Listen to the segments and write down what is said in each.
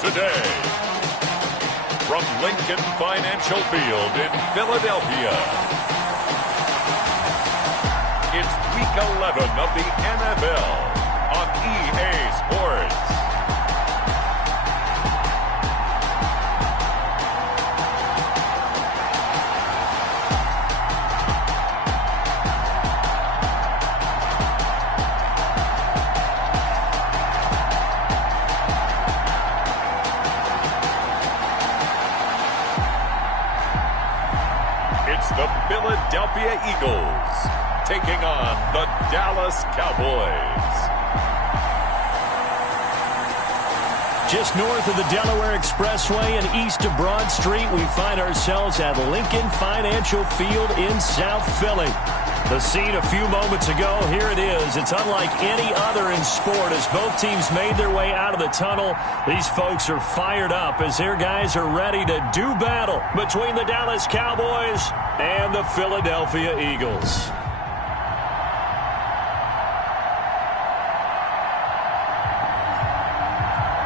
today. From Lincoln Financial Field in Philadelphia, it's Week 11 of the NFL on EA Sports. It's the Philadelphia Eagles taking on the Dallas Cowboys. Just north of the Delaware Expressway and east of Broad Street, we find ourselves at Lincoln Financial Field in South Philly. The scene a few moments ago, here it is. It's unlike any other in sport as both teams made their way out of the tunnel. These folks are fired up as their guys are ready to do battle between the Dallas Cowboys and the Philadelphia Eagles.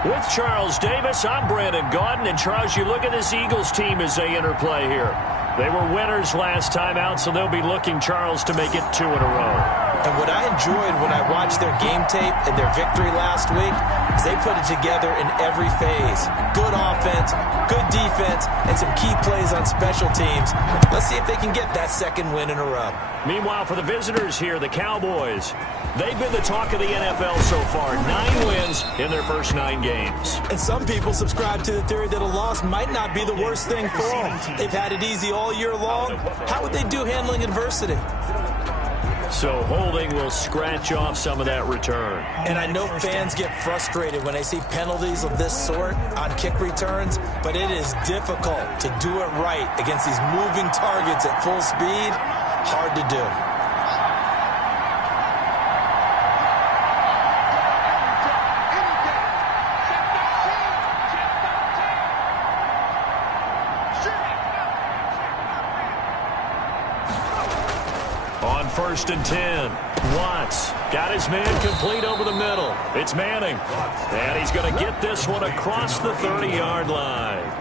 With Charles Davis, I'm Brandon Gaudin. And Charles, you look at this Eagles team as they interplay here. They were winners last time out, so they'll be looking, Charles, to make it 2 in a row. And what I enjoyed when I watched their game tape and their victory last week is they put it together in every phase. Good offense, good defense, and some key plays on special teams. Let's see if they can get that second win in a row. Meanwhile, for the visitors here, the Cowboys, they've been the talk of the NFL so far. 9 wins in their first 9 games. And some people subscribe to the theory that a loss might not be the worst thing for them. They've had it easy all year long. How would they do handling adversity? So holding will scratch off some of that return. And I know fans get frustrated when they see penalties of this sort on kick returns, but it is difficult to do it right against these moving targets at full speed. Hard to do. On 1st and 10, Watts got his man complete over the middle. It's Manning. And he's going to get this one across the 30-yard line.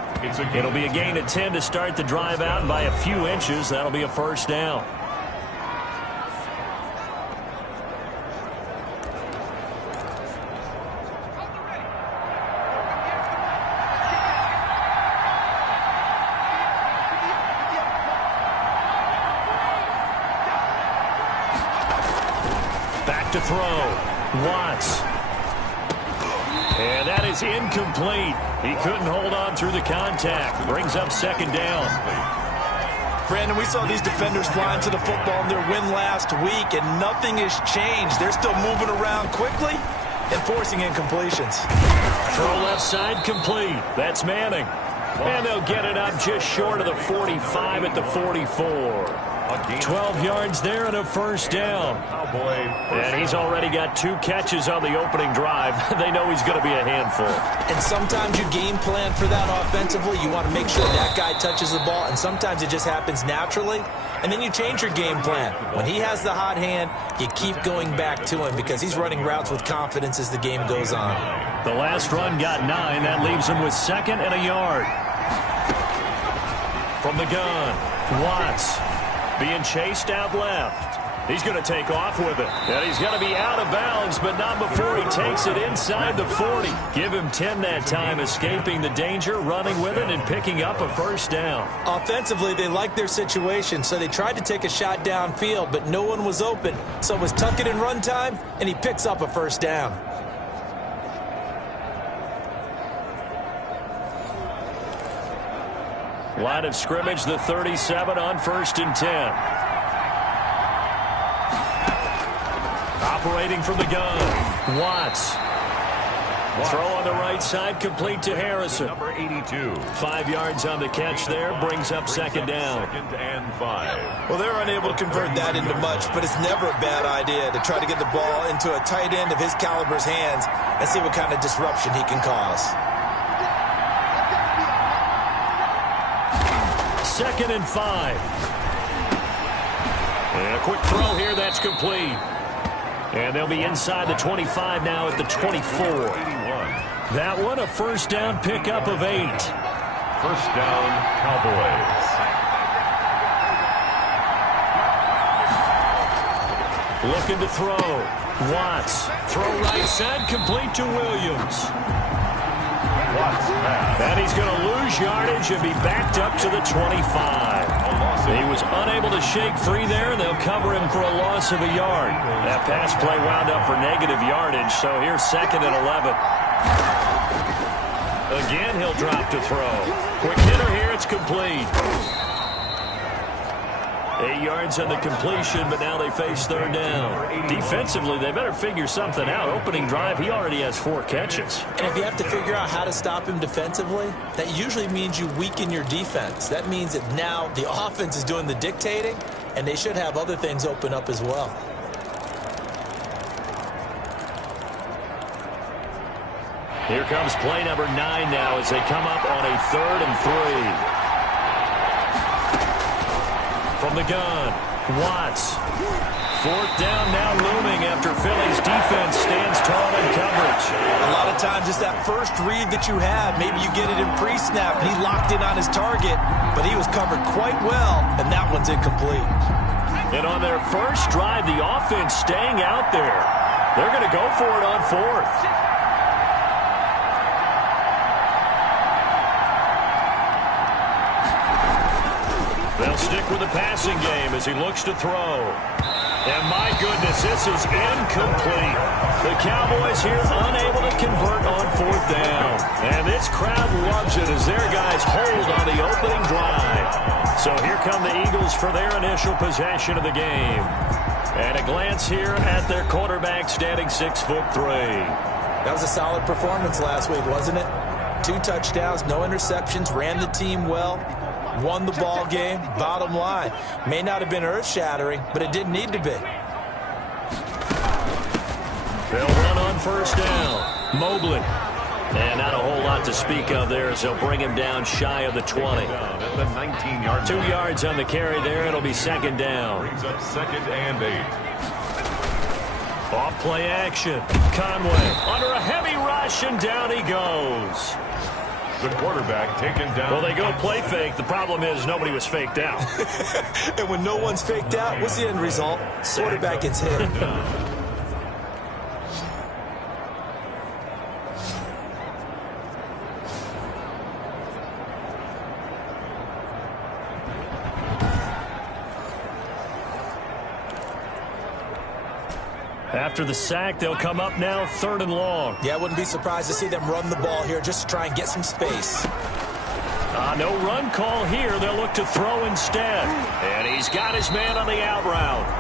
It'll be a gain of 10 to start the drive out, and by a few inches, that'll be a first down. Back to throw. Watts. And that is incomplete. He couldn't hold on through the contact. Brings up second down. Brandon, we saw these defenders flying to the football in their win last week, and nothing has changed. They're still moving around quickly and forcing incompletions. Throw left side complete. That's Manning. And they'll get it up just short of the 45 at the 44. 12 yards there and a first down. And he's already got 2 catches on the opening drive. They know he's going to be a handful. And sometimes you game plan for that offensively. You want to make sure that guy touches the ball, and sometimes it just happens naturally. And then you change your game plan. When he has the hot hand, you keep going back to him because he's running routes with confidence as the game goes on. The last run got 9. That leaves him with 2nd and a yard. From the gun, Watts being chased out left. He's going to take off with it. And he's going to be out of bounds, but not before he takes it inside the 40. Give him 10 that time, escaping the danger, running with it, and picking up a first down. Offensively, they liked their situation, so they tried to take a shot downfield, but no one was open. So it was tuck it in run time, and he picks up a first down. Line of scrimmage, the 37 on 1st and 10. Operating from the gun, Watts. Throw on the right side, complete to Harrison. Number 82. 5 yards on the catch there, brings up second down. 2nd and 5. Well, they're unable to convert that into much, but it's never a bad idea to try to get the ball into a tight end of his caliber's hands and see what kind of disruption he can cause. 2nd and 5. And a quick throw here, that's complete. And they'll be inside the 25 now at the 24. That one a first down pickup of 8. First down, Cowboys. Looking to throw. Watts. Throw right side, complete to Williams. Watts pass. And he's going to lose yardage and be backed up to the 25. He was unable to shake free there, and they'll cover him for a loss of a yard. That pass play wound up for negative yardage, so here's 2nd and 11. Again, he'll drop to throw. Quick hitter here, it's complete. 8 yards on the completion, but now they face 3rd down. Defensively, they better figure something out. Opening drive, he already has 4 catches. And if you have to figure out how to stop him defensively, that usually means you weaken your defense. That means that now the offense is doing the dictating, and they should have other things open up as well. Here comes play number 9 now as they come up on a 3rd and 3. From the gun, Watts. 4th down now looming after Philly's defense stands tall in coverage. A lot of times it's that first read that you have. Maybe you get it in pre-snap, and he locked in on his target, but he was covered quite well, and that one's incomplete. And on their first drive, the offense staying out there. They're going to go for it on 4th. They'll stick with the passing game as he looks to throw. And my goodness, this is incomplete. The Cowboys here unable to convert on 4th down. And this crowd loves it as their guys hold on the opening drive. So here come the Eagles for their initial possession of the game. And a glance here at their quarterback standing 6'3". That was a solid performance last week, wasn't it? 2 touchdowns, no interceptions, ran the team well. Won the ball game. Bottom line, may not have been earth-shattering, but it didn't need to be. They'll run on 1st down. Mobley. And not a whole lot to speak of there as they'll bring him down shy of the 20. At the 19-yard 2 yards on the carry there. It'll be 2nd down. Brings up 2nd and 8. Off play action. Conway under a heavy rush, and down he goes. The quarterback taken down. Well, they go play fake. The problem is nobody was faked out. And when no one's faked out, what's the end result? Quarterback gets hit. After the sack, they'll come up now 3rd and long. Yeah, I wouldn't be surprised to see them run the ball here just to try and get some space. No run call here. They'll look to throw instead. And he's got his man on the out route.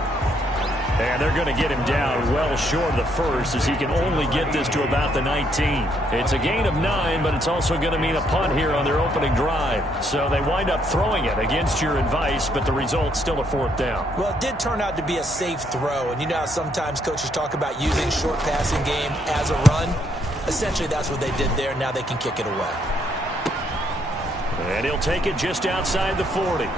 And they're going to get him down well short of the first as he can only get this to about the 19. It's a gain of 9, but it's also going to mean a punt here on their opening drive. So they wind up throwing it against your advice, but the result's still a 4th down. Well, it did turn out to be a safe throw. And you know how sometimes coaches talk about using short passing game as a run? Essentially, that's what they did there. Now they can kick it away. And he'll take it just outside the 40.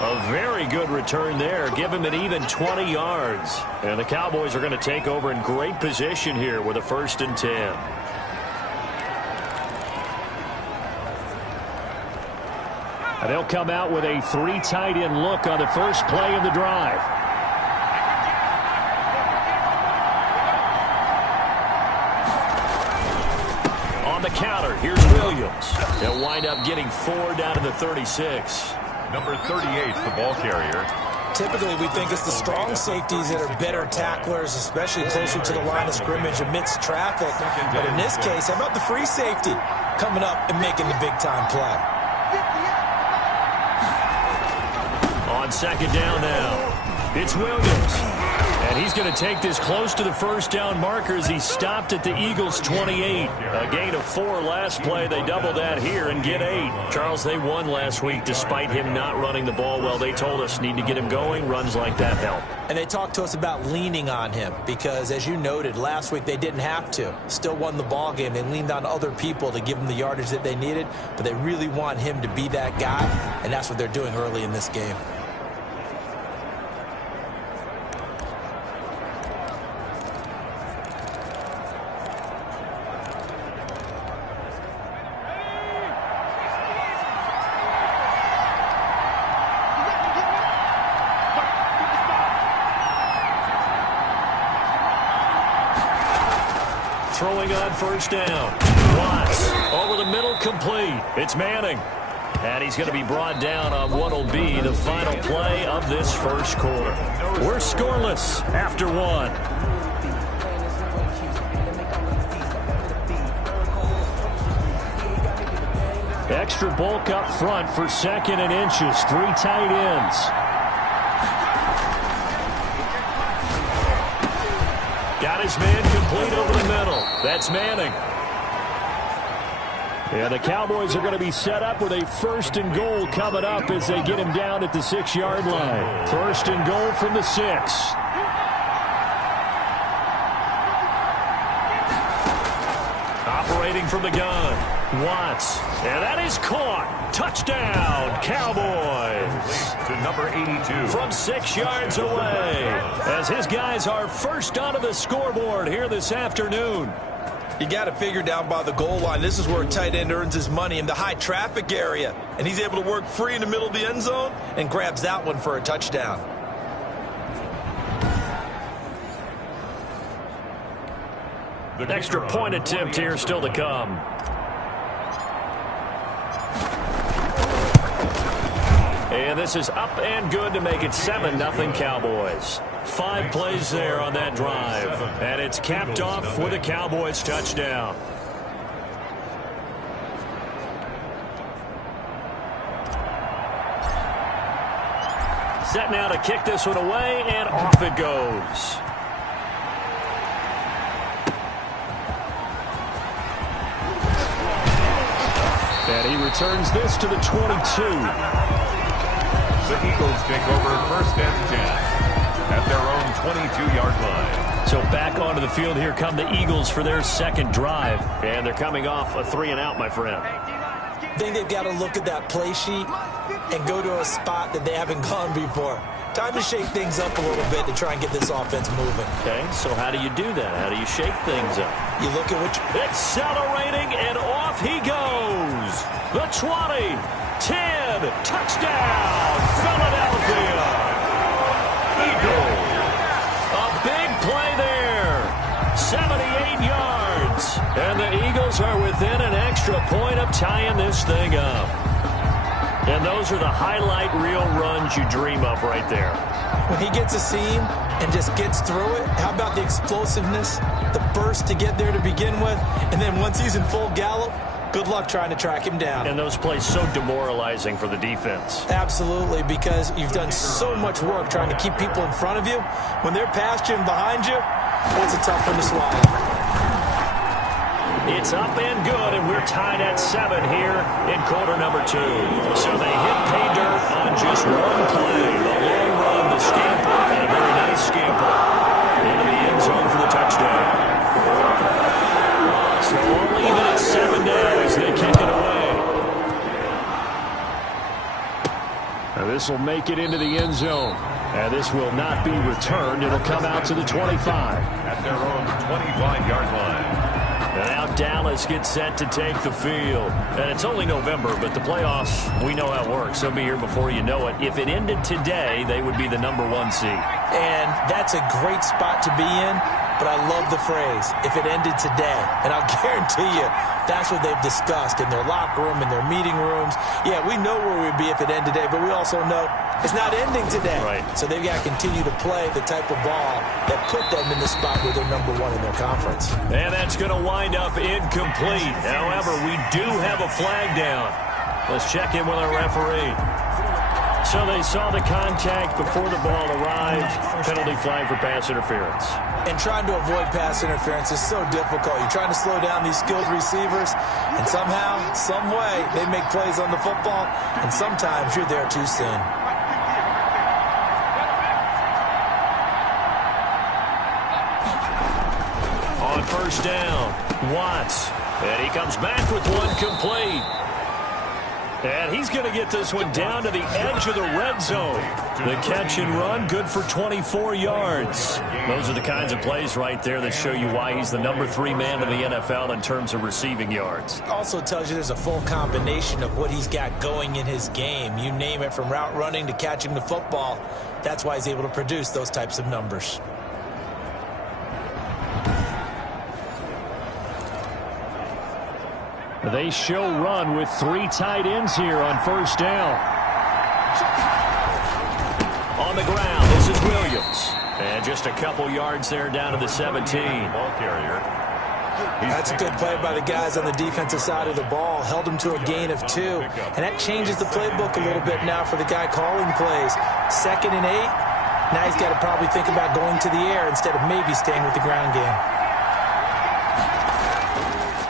A very good return there. Give him an even 20 yards. And the Cowboys are going to take over in great position here with a 1st and 10. And they'll come out with a 3 tight end look on the first play of the drive. On the counter, here's Williams. They'll wind up getting 4 down to the 36. Number 38, the ball carrier. Typically, we think it's the strong safeties that are better tacklers, especially closer to the line of scrimmage amidst traffic. But in this case, how about the free safety coming up and making the big-time play? On 2nd down now, it's Williams. And he's going to take this close to the 1st down marker as he stopped at the Eagles' 28. A gain of 4 last play. They double that here and get 8. Charles, they won last week despite him not running the ball well. They told us need to get him going. Runs like that help. And they talked to us about leaning on him because, as you noted, last week they didn't have to. Still won the ball game. They leaned on other people to give them the yardage that they needed, but they really want him to be that guy, and that's what they're doing early in this game. throwing on first down. Watts over the middle, complete. It's Manning. And he's going to be brought down on what will be the final play of this first quarter. We're scoreless after one. Extra bulk up front for second and inches. 3 tight ends. Got his man complete over the middle. That's Manning. And the Cowboys are going to be set up with a first and goal coming up as they get him down at the 6-yard line. First and goal from the 6. Operating from the gun. Watts. And that is caught. Touchdown, Cowboys. To number 82. From 6 yards away. As his guys are first onto the scoreboard here this afternoon. You got to figure down by the goal line. This is where a tight end earns his money, in the high traffic area. And he's able to work free in the middle of the end zone and grabs that one for a touchdown. An extra point attempt here still to come. And this is up and good to make it 7-0 Cowboys. 5 plays there on that drive. And it's capped off with a Cowboys touchdown. Set now to kick this one away, and off it goes. And he returns this to the 22. The Eagles take over first and 10 at their own 22-yard line. So back onto the field here come the Eagles for their second drive. And they're coming off a 3-and-out, my friend. I think they've got to look at that play sheet and go to a spot that they haven't gone before. Time to shake things up a little bit to try and get this offense moving. Okay, so how do you do that? How do you shake things up? You look at what accelerating, and off he goes. The 20, 10, touchdown, Philadelphia. Eagles. A big play there. 78 yards. And the Eagles are within an extra point of tying this thing up. And those are the highlight reel runs you dream of right there. When he gets a seam and just gets through it, how about the explosiveness, the burst to get there to begin with, and then once he's in full gallop, good luck trying to track him down. And those plays so demoralizing for the defense. Absolutely, because you've done so much work trying to keep people in front of you. When they're past you and behind you, it's a tough one to swallow. It's up and good, and we're tied at 7 here in quarter number 2. So they hit pay dirt on just one play. The long run, the scamper, and a very nice scamper into the end zone for the touchdown. So only even at 7 now as they kick it away. Now this will make it into the end zone. And this will not be returned. It'll come out to the 25. At their own 25-yard line. And now Dallas gets set to take the field. And it's only November, but the playoffs, we know how it works. They'll be here before you know it. If it ended today, they would be the number 1 seed. And that's a great spot to be in, but I love the phrase, if it ended today. And I'll guarantee you, that's what they've discussed in their locker room, in their meeting rooms. Yeah, we know where we'd be if it ended today, but we also know it's not ending today. Right. So they've got to continue to play the type of ball that put them in the spot where they're number 1 in their conference. And that's going to wind up incomplete. However, we do have a flag down. Let's check in with our referee. So they saw the contact before the ball arrived. Penalty flag for pass interference. And trying to avoid pass interference is so difficult. You're trying to slow down these skilled receivers, and somehow, some way, they make plays on the football, and sometimes you're there too soon. On first down, Watts. And he comes back with one complete. And he's going to get this one down to the edge of the red zone. The catch and run, good for 24 yards. Those are the kinds of plays right there that show you why he's the number 3 man in the NFL in terms of receiving yards. Also tells you there's a full combination of what he's got going in his game. You name it, from route running to catching the football. That's why he's able to produce those types of numbers. They show run with 3 tight ends here on first down. On the ground, this is Williams. And just a couple yards there down to the 17. Ball carrier. That's a good play by the guys on the defensive side of the ball. Held him to a gain of 2. And that changes the playbook a little bit now for the guy calling plays. 2nd and 8. Now he's got to probably think about going to the air instead of maybe staying with the ground game.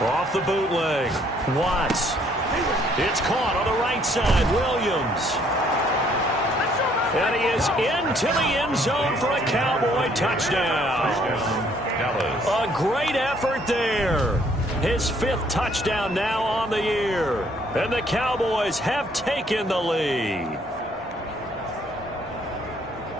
Off the bootleg. Watts. It's caught on the right side. Williams. And he is into the end zone for a Cowboy touchdown. A great effort there. His 5th touchdown now on the year. And the Cowboys have taken the lead.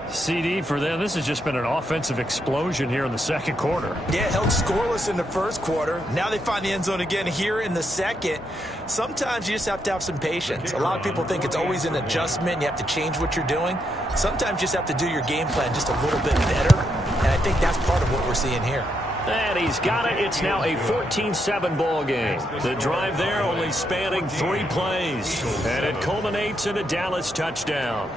CD for them. This has just been an offensive explosion here in the second quarter. Yeah, held scoreless in the first quarter. Now they find the end zone again here in the second. Sometimes you just have to have some patience. A lot of people think it's always an adjustment. You have to change what you're doing. Sometimes you just have to do your game plan just a little bit better. And I think that's part of what we're seeing here. And he's got it. It's now a 14-7 ball game. The drive there only spanning 3 plays. And it culminates in a Dallas touchdown.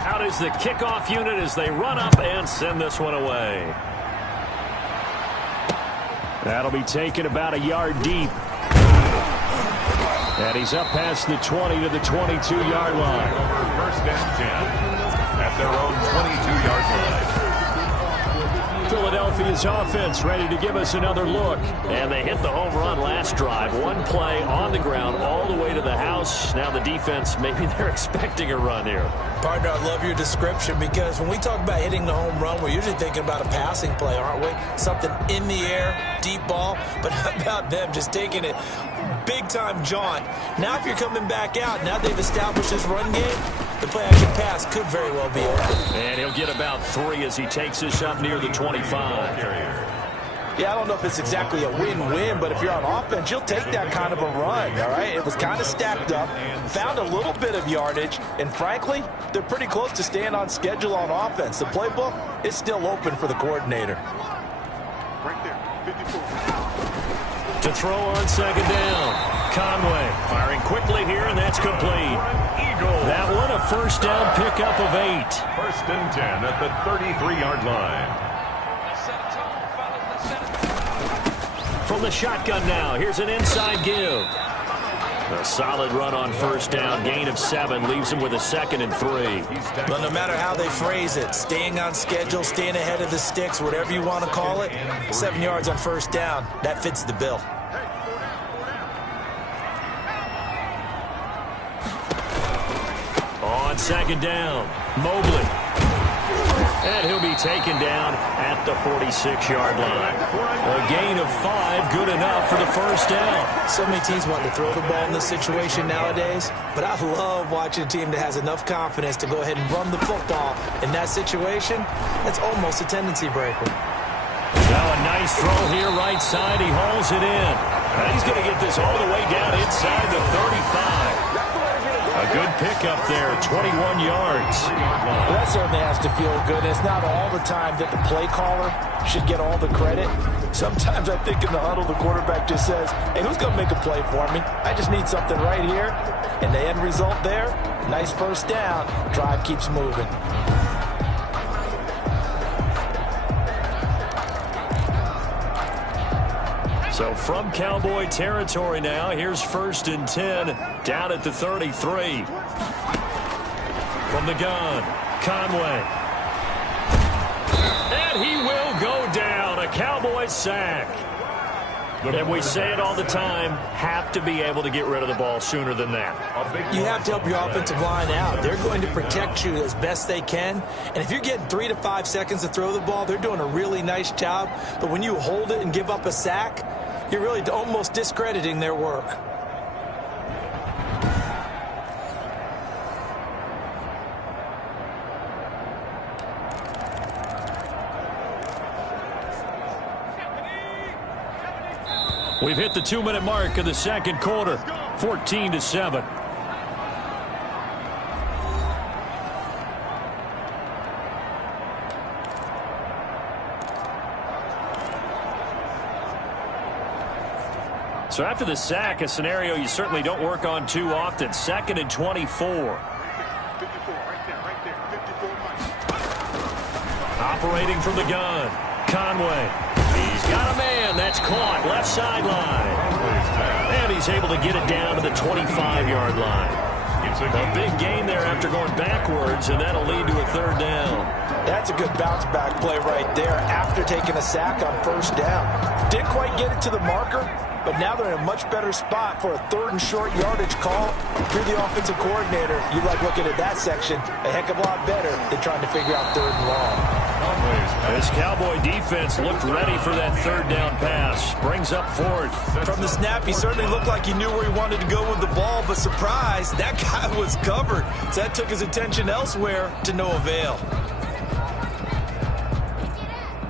Out is the kickoff unit as they run up and send this one away. That'll be taken about a yard deep. And he's up past the 20 to the 22-yard line. Over first and 10 at their own 22-yard line. Philadelphia's offense ready to give us another look. And they hit the home run last drive. 1 play on the ground all the way to the house. Now the defense, maybe they're expecting a run here. Partner, I love your description because when we talk about hitting the home run, we're usually thinking about a passing play, aren't we? Something in the air, deep ball. But how about them just taking it big-time jaunt? Now if you're coming back out, now they've established this run game, the play-action pass could very well be open. And he'll get about 3 as he takes us up near the 25. Yeah, I don't know if it's exactly a win-win, but if you're on offense, you'll take that kind of a run, all right? It was kind of stacked up, found a little bit of yardage, and frankly, they're pretty close to staying on schedule on offense. The playbook is still open for the coordinator. Right there, 54. To throw on second down. Conway firing quickly here, and that's complete. That one a first down pickup of 8. First and 10 at the 33-yard line. From the shotgun now, here's an inside give. A solid run on first down, gain of 7, leaves him with a 2nd and 3. But no matter how they phrase it, staying on schedule, staying ahead of the sticks, whatever you want to call it, 7 yards on first down, that fits the bill. On second down, Mobley. And he'll be taken down at the 46-yard line. A gain of 5, good enough for the first down. So many teams want to throw the ball in this situation nowadays, but I love watching a team that has enough confidence to go ahead and run the football. In that situation, that's almost a tendency breaker. Now a nice throw here, right side. He hauls it in. And he's going to get this all the way down inside the 35. A good pickup there, 21 yards. Well, that certainly has to feel good. It's not all the time that the play caller should get all the credit. Sometimes I think in the huddle, the quarterback just says, hey, who's going to make a play for me? I just need something right here. And the end result there, nice first down. Drive keeps moving. So from Cowboy territory now, here's first and 10 down at the 33. From the gun, Conway. And he will go down, a Cowboy sack. And we say it all the time, have to be able to get rid of the ball sooner than that. You have to help your offensive line out. They're going to protect you as best they can. And if you're getting 3 to 5 seconds to throw the ball, they're doing a really nice job. But when you hold it and give up a sack, you're really almost discrediting their work. We've hit the 2-minute mark of the second quarter, 14-7. So after the sack, a scenario you certainly don't work on too often. 2nd and 24. Operating from the gun, Conway. He's got a man. That's caught. Left sideline. And he's able to get it down to the 25-yard line. A big gain there after going backwards, and that'll lead to a 3rd down. That's a good bounce-back play right there after taking a sack on 1st down. Didn't quite get it to the marker, but now they're in a much better spot for a 3rd and short yardage call. If you're the offensive coordinator, you like looking at that section a heck of a lot better than trying to figure out 3rd and long. This Cowboy defense looked ready for that 3rd down pass. Brings up 4th. From the snap, he certainly looked like he knew where he wanted to go with the ball, but surprise, that guy was covered. So that took his attention elsewhere to no avail.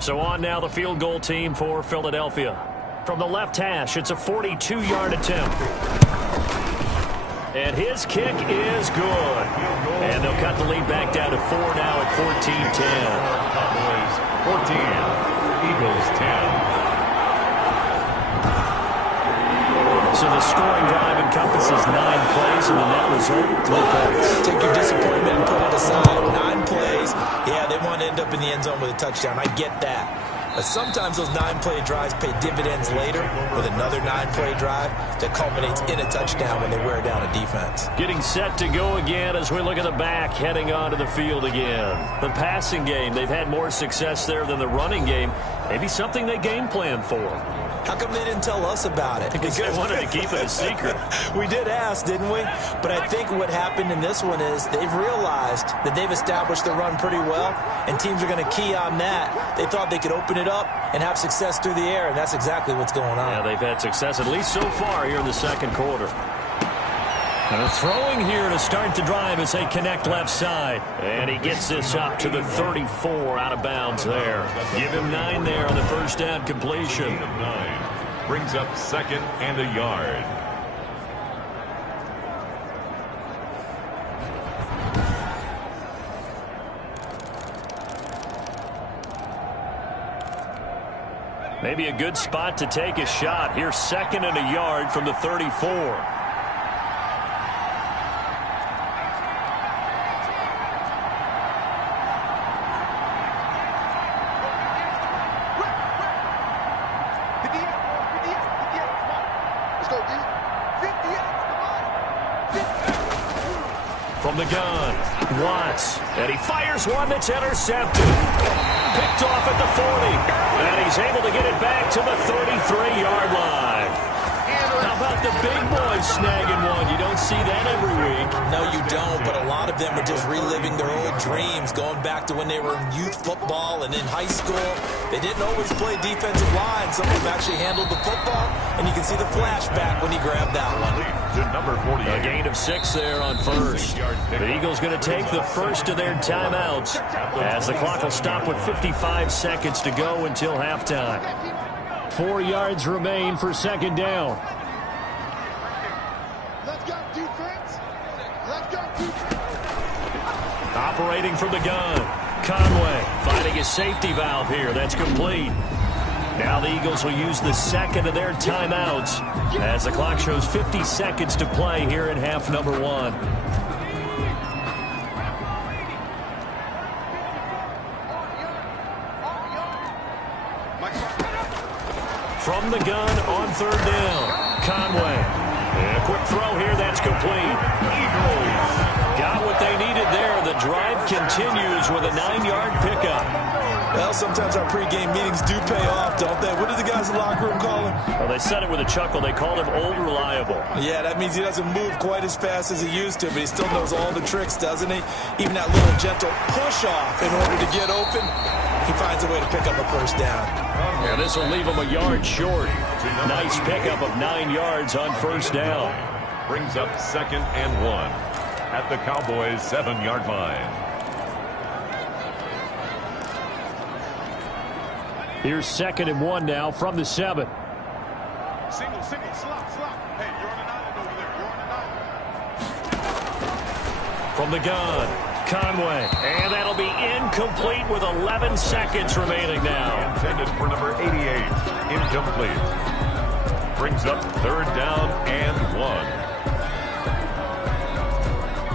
So on now the field goal team for Philadelphia. From the left hash, it's a 42-yard attempt. And his kick is good. And they'll cut the lead back down to 4 now at 14-10. Cowboys 14, Eagles 10. So the scoring drive encompasses 9 plays, and the net result, 3 points. Take your disappointment and put it aside. 9 plays. Yeah, they want to end up in the end zone with a touchdown. I get that. But sometimes those 9-play drives pay dividends later with another 9-play drive that culminates in a touchdown when they wear down a defense. Getting set to go again as we look at the back, heading onto the field again. The passing game, they've had more success there than the running game. Maybe something they game plan for. How come they didn't tell us about it? Because they wanted to keep it a secret. We did ask, didn't we? But I think what happened in this one is they've realized that they've established the run pretty well, and teams are going to key on that. They thought they could open it up and have success through the air, and that's exactly what's going on. Yeah, they've had success, at least so far, here in the 2nd quarter. And a throwing here to start the drive as they connect left side. And he gets this up to the 34 out of bounds there. Give him 9 there on the 1st down completion. 9 brings up 2nd and a yard. Maybe a good spot to take a shot. Here's 2nd and a yard from the 34. From the gun, Watts, and he fires one that's intercepted. Picked off at the 40, and he's able to get it back to the 33-yard line. How about the big boys snagging one? You don't see that every week. No, you don't, but a lot of them are just reliving their old dreams, going back to when they were in youth football and in high school. They didn't always play defensive line. Some of them actually handled the football, and you can see the flashback when he grabbed that one. To number 48. A gain of 6 there on 1st. The Eagles going to take the first of their timeouts as the clock will stop with 55 seconds to go until halftime. 4 yards remain for 2nd down. Operating from the gun, Conway finding his safety valve here. That's complete. Now the Eagles will use the 2nd of their timeouts as the clock shows 50 seconds to play here in half number 1. From the gun on 3rd down, Conway. And a quick throw here, that's complete. Eagles got what they needed there. The drive continues with a 9-yard pickup. Well, sometimes our pregame meetings do pay off, don't they? What did the guys in the locker room call him? Well, they said it with a chuckle. They called him Old Reliable. Yeah, that means he doesn't move quite as fast as he used to, but he still knows all the tricks, doesn't he? Even that little gentle push-off in order to get open, he finds a way to pick up a 1st down. Yeah, this will leave him a yard short. Nice pickup of 9 yards on 1st down. Brings up 2nd and 1 at the Cowboys' 7-yard line. Here's 2nd and 1 now from the 7. Single, slot. Hey, you're on an island over there. You're on an island. From the gun, Conway. And that'll be incomplete with 11 seconds remaining now. Intended for number 88. Incomplete. brings up 3rd down and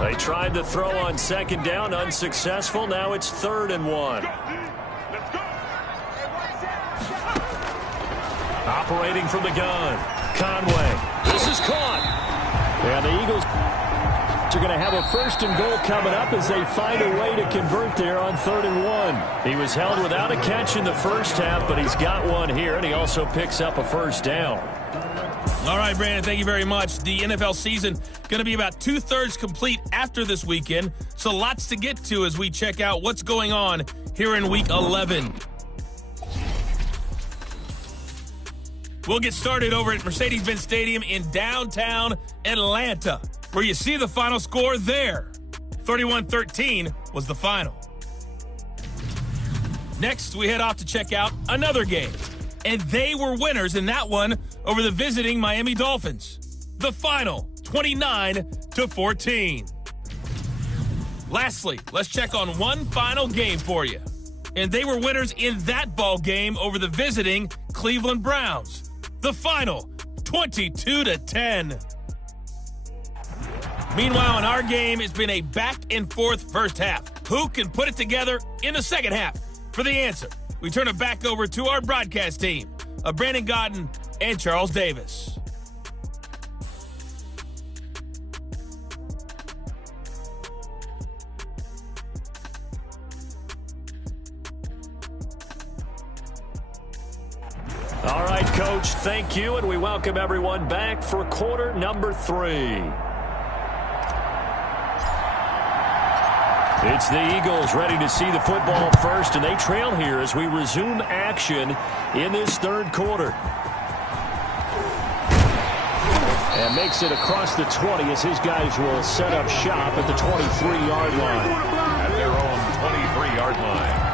1. They tried to throw on 2nd down, unsuccessful. Now it's 3rd and 1. Operating from the gun, Conway. This is caught. And the Eagles are going to have a 1st and goal coming up as they find a way to convert there on 3rd and 1. He was held without a catch in the first half, but he's got one here, and he also picks up a 1st down. All right, Brandon, thank you very much. The NFL season going to be about 2/3 complete after this weekend, so lots to get to as we check out what's going on here in Week 11. We'll get started over at Mercedes-Benz Stadium in downtown Atlanta, where you see the final score there. 31-13 was the final. Next, we head off to check out another game. And they were winners in that one over the visiting Miami Dolphins. The final, 29-14. Lastly, let's check on one final game for you. And they were winners in that ball game over the visiting Cleveland Browns. The final, 22-10. Meanwhile, in our game, it's been a back-and-forth first half. Who can put it together in the second half? For the answer, we turn it back over to our broadcast team of Brandon Godden and Charles Davis. All right, Coach, thank you, and we welcome everyone back for quarter number 3. It's the Eagles ready to see the football first, and they trail here as we resume action in this 3rd quarter. And makes it across the 20 as his guys will set up shop at the 23-yard line. At their own 23-yard line.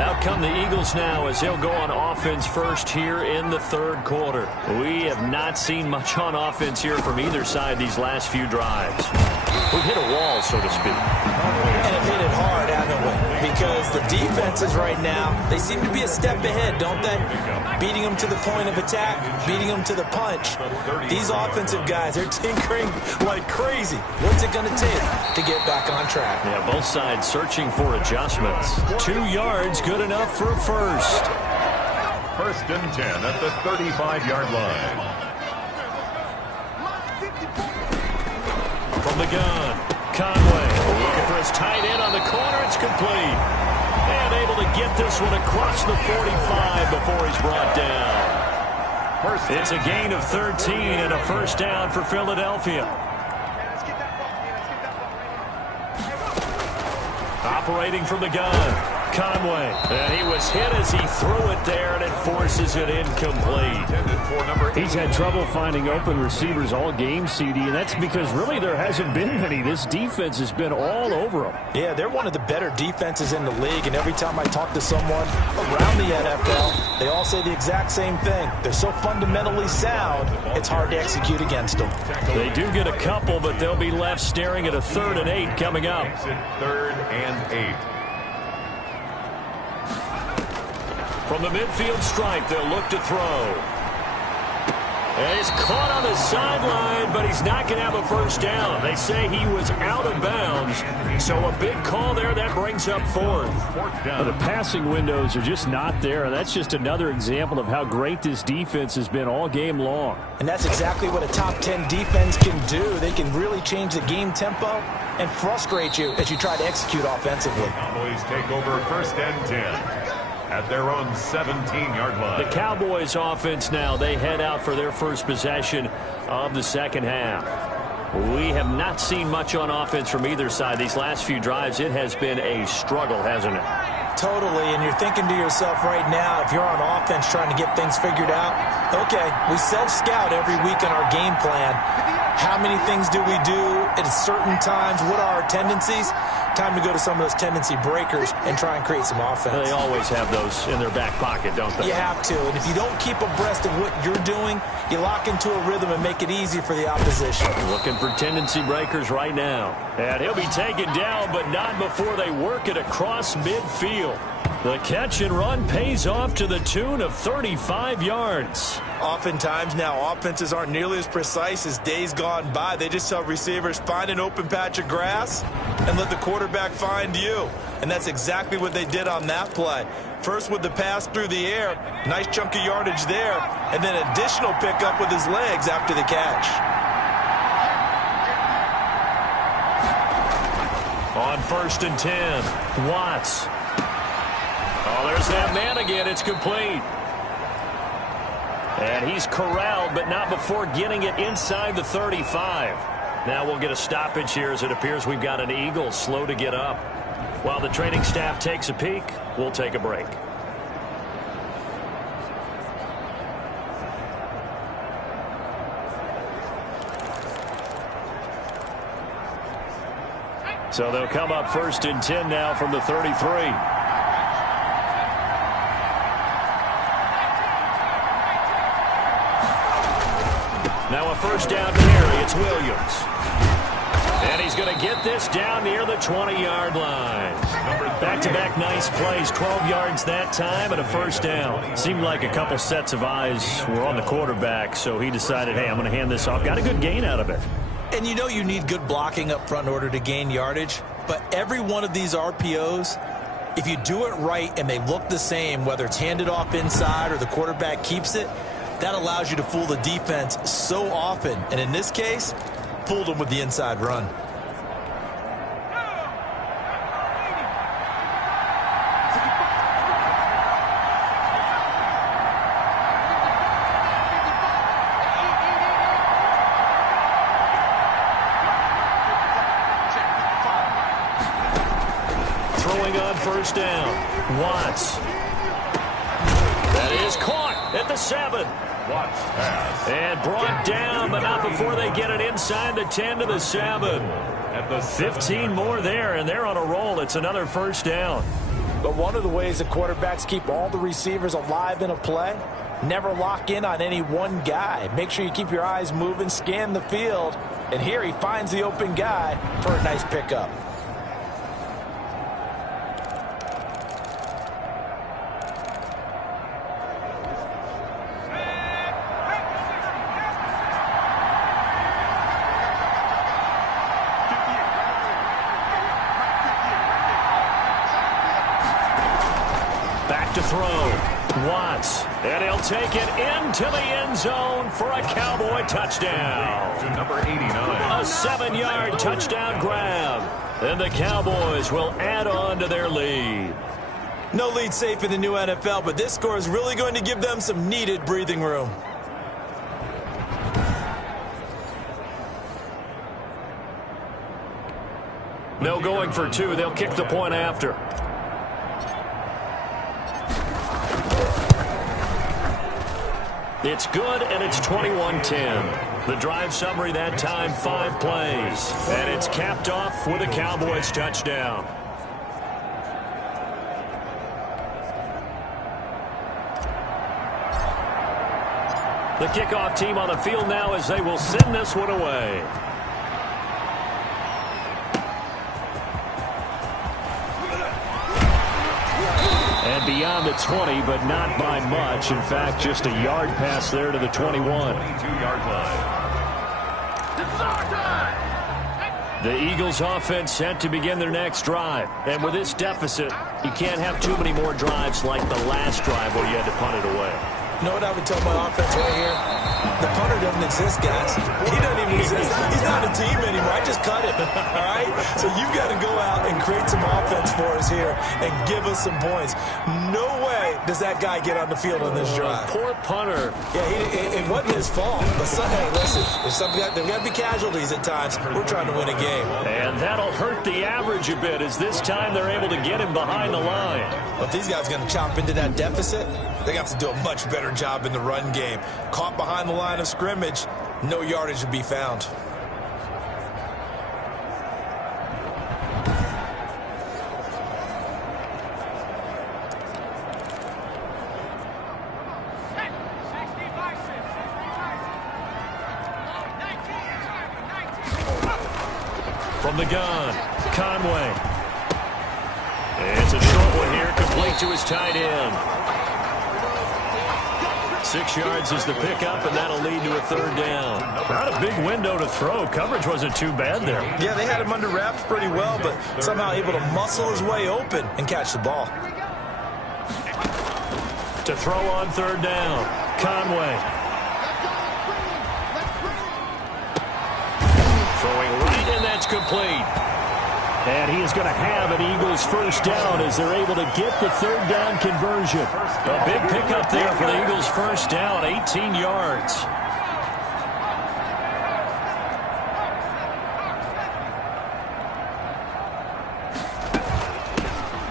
Out come the Eagles now as they'll go on offense first here in the 3rd quarter. We have not seen much on offense here from either side these last few drives. We've hit a wall, so to speak. And have hit it hard, haven't we? Because the defenses right now, they seem to be a step ahead, don't they? Beating them to the point of attack, beating them to the punch. These offensive guys, they're tinkering like crazy. What's it going to take to get back on track? Yeah, both sides searching for adjustments. 2 yards, good enough for a 1st. 1st and 10 at the 35-yard line. From the gun, Conway looking for his tight end on the corner. It's complete. And able to get this one across the 45 before he's brought down. It's a gain of 13 and a 1st down for Philadelphia. Operating from the gun, Conway. And he was hit as he threw it there, and it forces it incomplete. He's had trouble finding open receivers all game, CD, and that's because really there hasn't been many. This defense has been all over them. Yeah, they're one of the better defenses in the league, and every time I talk to someone around the NFL, they all say the exact same thing. They're so fundamentally sound, it's hard to execute against them. They do get a couple, but they'll be left staring at a 3rd and 8 coming up. 3rd and 8. From the midfield stripe, they'll look to throw. And he's caught on the sideline, but he's not going to have a 1st down. They say he was out of bounds, so a big call there that brings up 4th. Well, the passing windows are just not there, and that's just another example of how great this defense has been all game long. And that's exactly what a top 10 defense can do. They can really change the game tempo and frustrate you as you try to execute offensively. Cowboys take over 1st and 10. At their own 17-yard line. The Cowboys offense now, they head out for their first possession of the 2nd half. We have not seen much on offense from either side. These last few drives, it has been a struggle, hasn't it? Totally, and you're thinking to yourself right now, if you're on offense trying to get things figured out, okay, we self-scout every week in our game plan. How many things do we do at certain times? What are our tendencies? Time to go to some of those tendency breakers and try and create some offense. They always have those in their back pocket, don't they? You have to, and if you don't keep abreast of what you're doing, you lock into a rhythm and make it easy for the opposition. Looking for tendency breakers right now. And he'll be taken down, but not before they work it across midfield. The catch and run pays off to the tune of 35 yards. Oftentimes now, offenses aren't nearly as precise as days gone by. They just tell receivers, find an open patch of grass and let the quarterback find you. And that's exactly what they did on that play. First with the pass through the air, nice chunk of yardage there, and then additional pickup with his legs after the catch. On 1st and 10, Watts. Oh, there's that man again. It's complete. And he's corralled, but not before getting it inside the 35. Now we'll get a stoppage here as it appears we've got an Eagle slow to get up. While the training staff takes a peek, we'll take a break. So they'll come up 1st and 10 now from the 33. Now a 1st down carry. It's Williams. And he's going to get this down near the 20-yard line. Back-to-back nice plays. 12 yards that time and a 1st down. Seemed like a couple sets of eyes were on the quarterback, so he decided, hey, I'm going to hand this off. Got a good gain out of it. And you know you need good blocking up front in order to gain yardage. But every one of these RPOs, if you do it right and they look the same, whether it's handed off inside or the quarterback keeps it, that allows you to fool the defense so often. And in this case, fooled them with the inside run. Throwing on 1st down, Watts. That is caught at the 7. Watts pass. And brought down, but not before they get it inside the 10 to the 7. At the 15 more there, and they're on a roll. It's another 1st down. But one of the ways that quarterbacks keep all the receivers alive in a play, never lock in on any one guy. Make sure you keep your eyes moving, scan the field. And here he finds the open guy for a nice pickup. To throw, Watts, and he'll take it into the end zone for a Cowboy touchdown. to number 89. A 7-yard touchdown grab, and the Cowboys will add on to their lead. No lead safe in the new NFL, but this score is really going to give them some needed breathing room. No going for 2. They'll kick the point after. It's good, and it's 21-10. The drive summary that time, 5 plays. And it's capped off with a Cowboys touchdown. The kickoff team on the field now as they will send this one away. And beyond the 20, but not by much. In fact, just a yard pass there to the 21. 22-yard line. The Eagles offense set to begin their next drive. And with this deficit, you can't have too many more drives like the last drive where you had to punt it away. You know what I would tell my offense right here? The punter doesn't exist, guys. He doesn't even exist. He's not a team anymore. I just cut him, all right? So you've got to go out and create some offense for us here and give us some points. No way does that guy get on the field on this drive. Poor punter. Yeah, it wasn't his fault. But hey, listen, there's got to be casualties at times. We're trying to win a game. And that'll hurt the average a bit as this time they're able to get him behind the line. But if these guys are going to chop into that deficit, they got to do a much better job in the run game. Caught behind the line of scrimmage, no yardage to be found. From the gun, Conway. It's a short one here, complete fake to his tight end. 6 yards is the pickup, and that'll lead to a third down. Not a big window to throw. Coverage wasn't too bad there. Yeah, they had him under wraps pretty well, but somehow able to muscle his way open and catch the ball. To throw on third down, Conway. Throwing right, and that's complete. And he is going to have an Eagles first down as they're able to get the third down conversion. A big pickup there for the Eagles first down, 18 yards.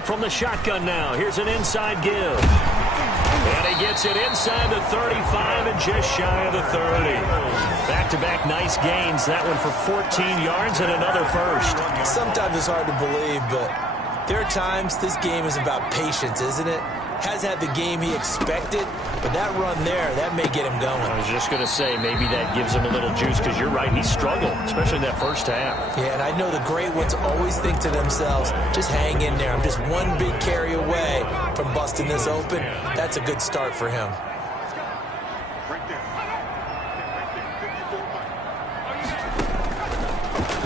From the shotgun now, here's an inside give. And he gets it inside the 35 and just shy of the 30. Back-to-back nice gains. That one for 14 yards and another first. Sometimes it's hard to believe, but there are times this game is about patience, isn't it? Has had the game he expected, but that run there, that may get him going. I was just going to say, maybe that gives him a little juice because you're right, he struggled, especially in that first half. Yeah, and I know the great ones always think to themselves, just hang in there. I'm just one big carry away from busting this open. That's a good start for him.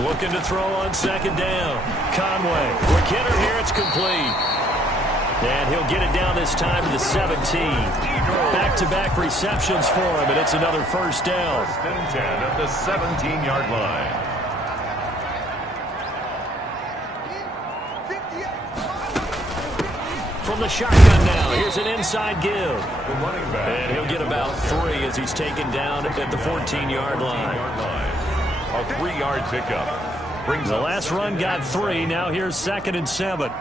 Looking to throw on second down. Conway. Quick hitter here. It's complete. And he'll get it down this time to the 17. Back-to-back receptions for him, and it's another first down. First and 10 at the 17-yard line. From the shotgun now, here's an inside give. The running back. And he'll get about 3 as he's taken down at the 14-yard line. A 3-yard pickup. Brings The last run got 3. Now here's 2nd and 7.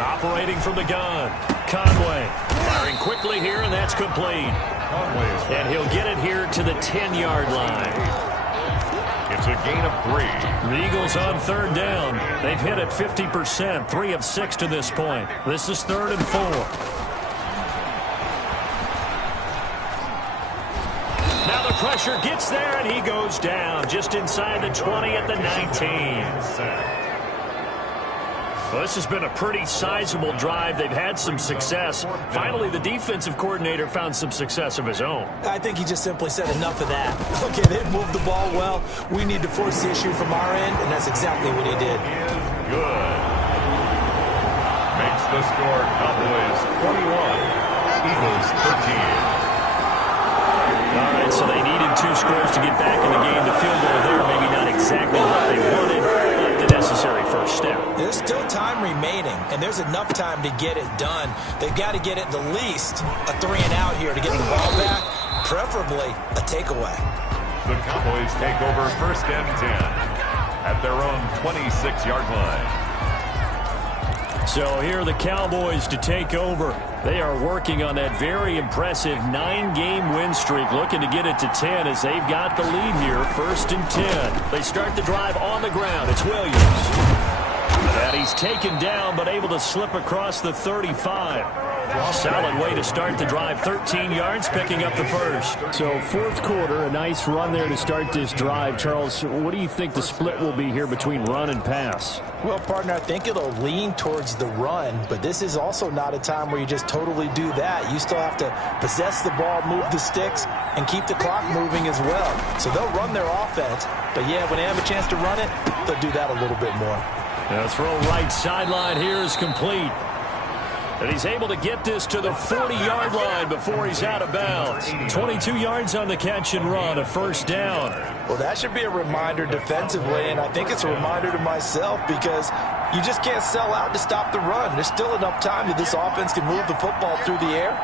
Operating from the gun. Conway firing quickly here, and that's complete. And he'll get it here to the 10-yard line. It's a gain of 3. The Eagles on third down. They've hit it 50%, 3 of 6 to this point. This is 3rd and 4. Now the pressure gets there, and he goes down just inside the 20 at the 19. Well, this has been a pretty sizable drive. They've had some success. Finally, the defensive coordinator found some success of his own. I think he just simply said enough of that. Okay, they've moved the ball well. We need to force the issue from our end, and that's exactly what he did. Good. Makes the score Cowboys 21, Eagles 13. All right, so they needed 2 scores to get back in the game. The field goal there, maybe not exactly what they wanted, but the necessary first step. There's still time remaining, and there's enough time to get it done. They've got to get it at least a 3-and-out here to get the ball back, preferably a takeaway. The Cowboys take over first and 10 at their own 26-yard line. So here are the Cowboys to take over. They are working on that very impressive 9-game win streak, looking to get it to 10 as they've got the lead here, 1st and 10. They start the drive on the ground. It's Williams. And he's taken down, but able to slip across the 35. Solid way to start the drive. 13 yards, picking up the first. So 4th quarter, a nice run there to start this drive. Charles, what do you think the split will be here between run and pass? Well, partner, I think it'll lean towards the run, but this is also not a time where you just totally do that. You still have to possess the ball, move the sticks, and keep the clock moving as well. So they'll run their offense, but yeah, when they have a chance to run it, they'll do that a little bit more. The throw right sideline here is complete. And he's able to get this to the 40-yard line before he's out of bounds. 22 yards on the catch and run, a first down. Well, that should be a reminder defensively, and I think it's a reminder to myself because you just can't sell out to stop the run. There's still enough time that this offense can move the football through the air,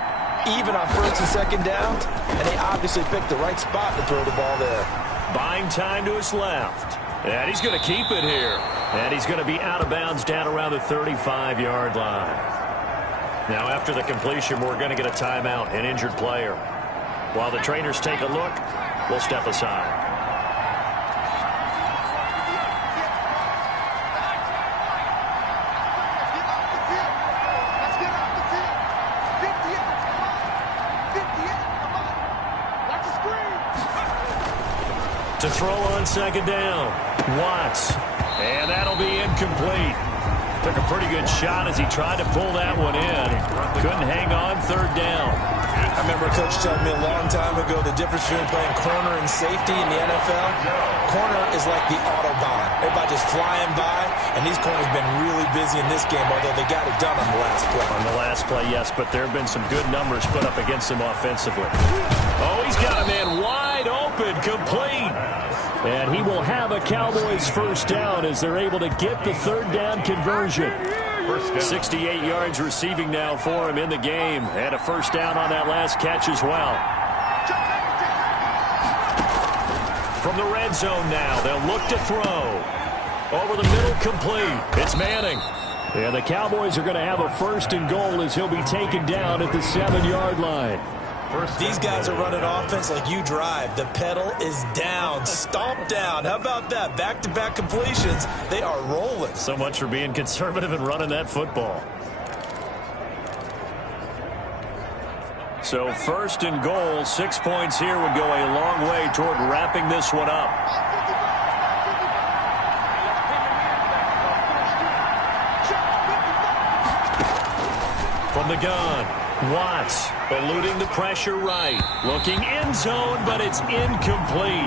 even on 1st and 2nd downs, and they obviously picked the right spot to throw the ball there. Buying time to his left. And he's going to keep it here. And he's going to be out of bounds down around the 35-yard line. Now, after the completion, we're going to get a timeout, an injured player. While the trainers take a look, we'll step aside. To throw on second down, Watts. And that'll be incomplete. Took a pretty good shot as he tried to pull that one in. Couldn't hang on third down. I remember a coach telling me a long time ago the difference between playing corner and safety in the NFL. Corner is like the Autobahn. Everybody just flying by, and these corners have been really busy in this game, although they got it done on the last play. On the last play, yes, but there have been some good numbers put up against him offensively. Oh, he's got a man wide open, complete. And he will have a Cowboys first down as they're able to get the third down conversion. 68 yards receiving now for him in the game. And a first down on that last catch as well. From the red zone now, they'll look to throw. Over the middle, complete. It's Manning. And the Cowboys are going to have a first and goal as he'll be taken down at the 7-yard line. These guys are running offense like you drive. The pedal is down, stomp down. How about that? Back-to-back completions. They are rolling. So much for being conservative and running that football. So first and goal, 6 points here would go a long way toward wrapping this one up. From the gun, Watts eluding the pressure right. Looking end zone, but it's incomplete.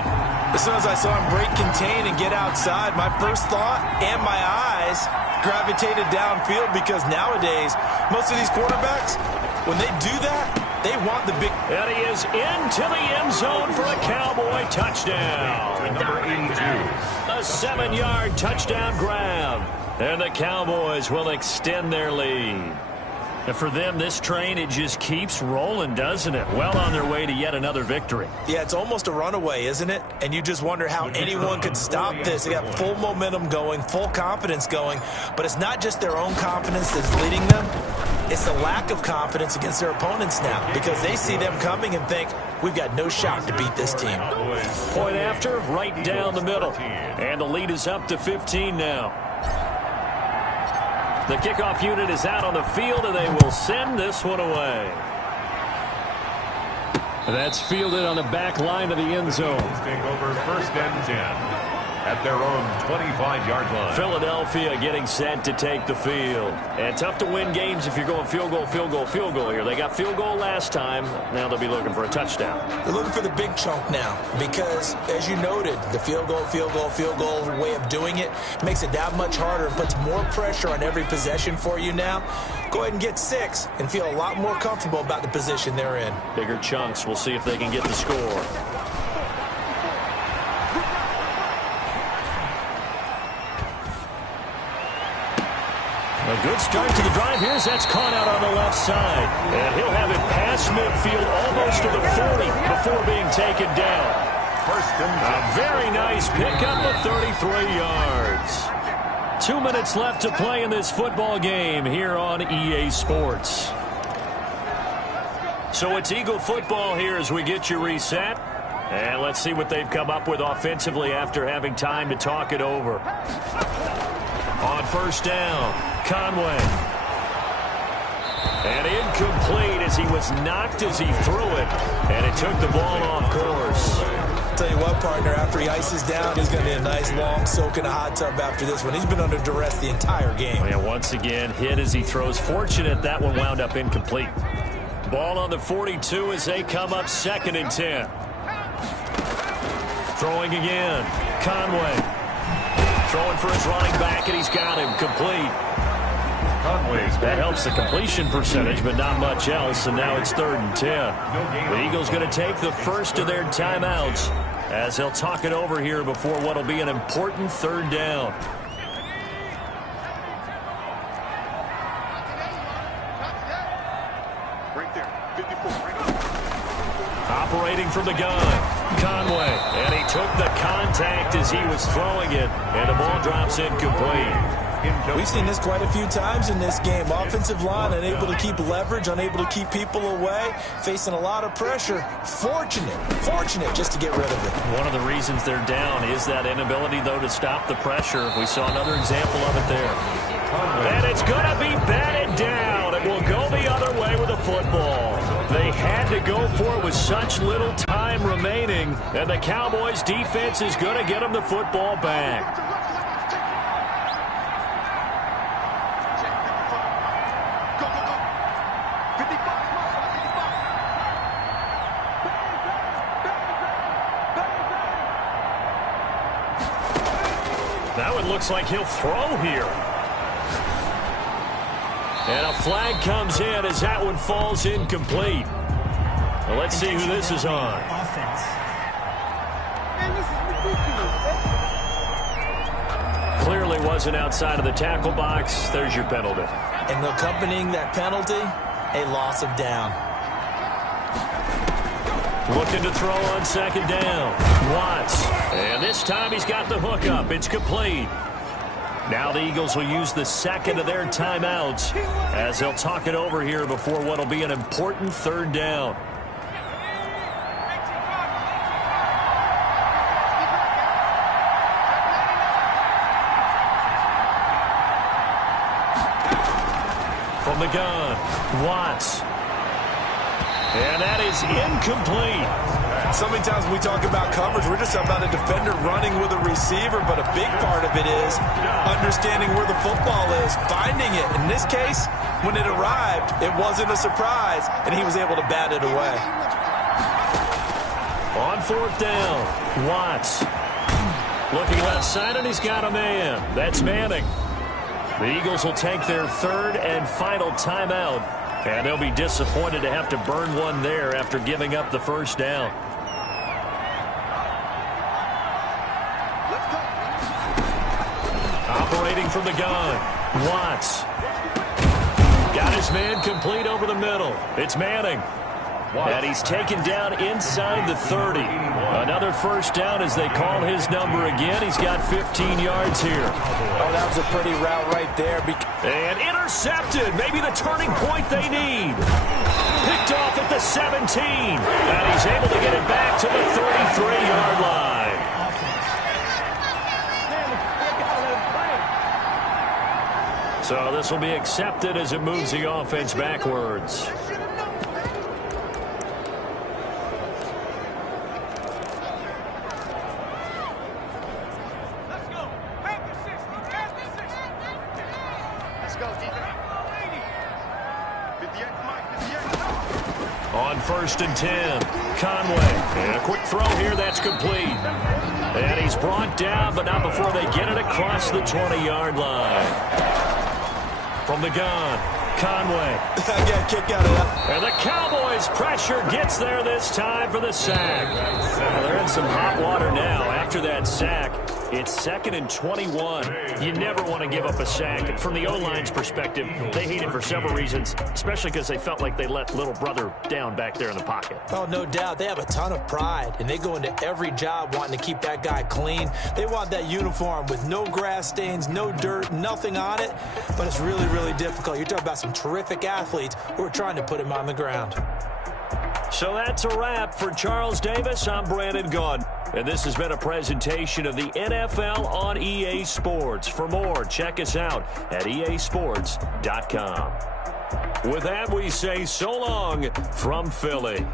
As soon as I saw him break contain and get outside, my first thought and my eyes gravitated downfield because nowadays, most of these quarterbacks, when they do that, they want the big... And he is into the end zone for a Cowboy touchdown. Number 82. A 7-yard touchdown grab. And the Cowboys will extend their lead. And for them, this train, it just keeps rolling, doesn't it? Well on their way to yet another victory. Yeah, it's almost a runaway, isn't it? And you just wonder how anyone could stop this. They got full momentum going, full confidence going. But it's not just their own confidence that's leading them. It's the lack of confidence against their opponents now because they see them coming and think, we've got no shot to beat this team. Point after, right down the middle. And the lead is up to 15 now. The kickoff unit is out on the field, and they will send this one away. That's fielded on the back line of the end zone. Take over first and 10 at their own 25-yard line. Philadelphia getting set to take the field. And tough to win games if you're going field goal, field goal, field goal here. They got field goal last time. Now they'll be looking for a touchdown. They're looking for the big chunk now because, as you noted, the field goal, field goal, field goal way of doing it makes it that much harder and puts more pressure on every possession for you now. Go ahead and get 6 and feel a lot more comfortable about the position they're in. Bigger chunks. We'll see if they can get the score. A good start to the drive. Here's that's caught out on the left side. And he'll have it past midfield almost to the 40 before being taken down. First and 10. A very nice pickup of 33 yards. 2 minutes left to play in this football game here on EA Sports. So it's Eagle football here as we get you reset. And let's see what they've come up with offensively after having time to talk it over. On first down, Conway. And incomplete as he was knocked as he threw it. And it took the ball off course. Tell you what, partner, after he ices down, he's going to be a nice long soak in a hot tub after this one. He's been under duress the entire game. And once again, hit as he throws. Fortunate that one wound up incomplete. Ball on the 42 as they come up 2nd and 10. Throwing again, Conway. Throwing for his running back, and he's got him complete. That helps the completion percentage, but not much else, and now it's 3rd and 10. The Eagles going to take the first of their timeouts as they'll talk it over here before what will be an important 3rd down. Right there, 54, right on. Operating from the gun, Conway, and he took the contact as he was throwing it, and the ball drops incomplete. We've seen this quite a few times in this game. Offensive line unable to keep leverage, unable to keep people away, facing a lot of pressure. Fortunate just to get rid of it. One of the reasons they're down is that inability, though, to stop the pressure. We saw another example of it there. And it's going to be batted down. It will go the other way with the football. They had to go for it with such little time remaining, and the Cowboys defense is going to get them the football back. That one looks like he'll throw here. And a flag comes in as that one falls incomplete. Well, let's see who this is on. Offense. Clearly wasn't outside of the tackle box. There's your penalty. And accompanying that penalty, a loss of down. Looking to throw on second down. Watts. And this time he's got the hook up. It's complete. Now the Eagles will use the second of their timeouts as they'll talk it over here before what will be an important third down. From the gun, Watts. And that is incomplete. So many times when we talk about coverage, we're just about a defender running with a receiver, but a big part of it is understanding where the football is, finding it. In this case, when it arrived, it wasn't a surprise, and he was able to bat it away. On fourth down, Watts. Looking left side, and he's got a man. That's Manning. The Eagles will take their third and final timeout, and they'll be disappointed to have to burn one there after giving up the first down. Operating from the gun, Watts. Got his man complete over the middle. It's Manning. And he's taken down inside the 30. Another first down as they call his number again. He's got 15 yards here. Oh, that was a pretty route right there. And intercepted. Maybe the turning point they need. Picked off at the 17. And he's able to get it back to the 33-yard line. So this will be accepted as it moves the offense backwards. On first and 10, Conway. And a quick throw here, that's complete. And he's brought down, but not before they get it across the 20-yard line. From the gun, Conway. I got a kick out of that. And the Cowboys' pressure gets there this time for the sack. Well, they're in some hot water now after that sack. It's 2nd and 21. You never want to give up a sack. From the O-line's perspective, they hate it for several reasons, especially because they felt like they let little brother down back there in the pocket. Oh, no doubt. They have a ton of pride, and they go into every job wanting to keep that guy clean. They want that uniform with no grass stains, no dirt, nothing on it, but it's really, really difficult. You're talking about some terrific athletes who are trying to put him on the ground. So that's a wrap for Charles Davis. I'm Brandon Gaudin. And this has been a presentation of the NFL on EA Sports. For more, check us out at easports.com. With that, we say so long from Philly.